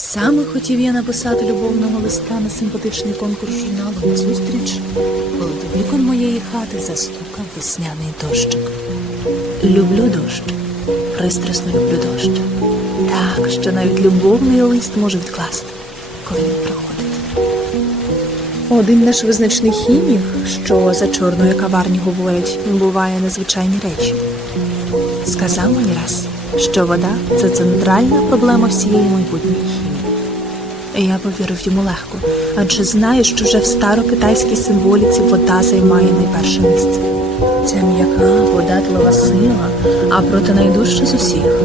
Саме хотів я написати любовного листа на симпатичний конкурс журналу «Назустріч», коли до вікон моєї хати застукав весняний дощик. Люблю дощ, пристрасно люблю дощ. Так, що навіть любовний лист може відкласти, коли він приходить. Один наш визначний хімік, що за чорної каварні говорять, буває незвичайні речі. Сказав мені раз, що вода це центральна проблема всієї майбутньої Я повірив йому легко, адже знаю, що вже в старокитайській символіці вода займає найперше місце. Ця м'яка, податлива сила, а проте найдужча з усіх.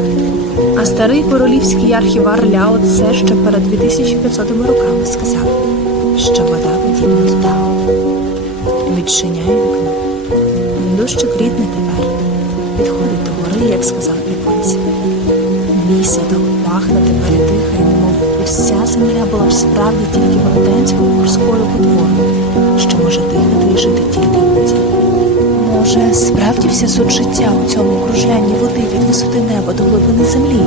А старий королівський архівар Ляо це ще перед 2500 роками сказав, що вода подібна до Тао. Відчиняє вікно. Дощик рідний тепер. Підходить до гори, як сказав японці. Садок пахне тепер і дихає, немов уся земля була б справді тільки велетенською морською потворою, що може дихати і жити тільки в воді. Може, справді вся суть життя у цьому кружлянні води від висоти неба до глибини землі?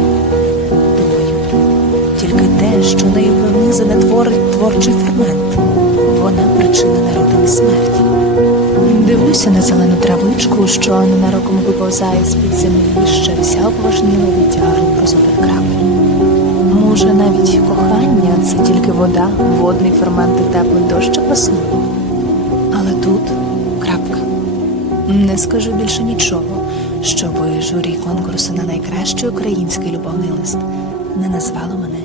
Думаю, тільки те, що нею пронизане творить творчий фермент. Вона причина народу і смерті. Дивлюся на зелену травичку, що ненароком виповзає з-під землі, ще вся поважніла від тягару це тільки вода, водний фермент і теплий дощ весною. Але тут крапка. Не скажу більше нічого, щоб журі конкурсу на найкращий український любовний лист не назвало мене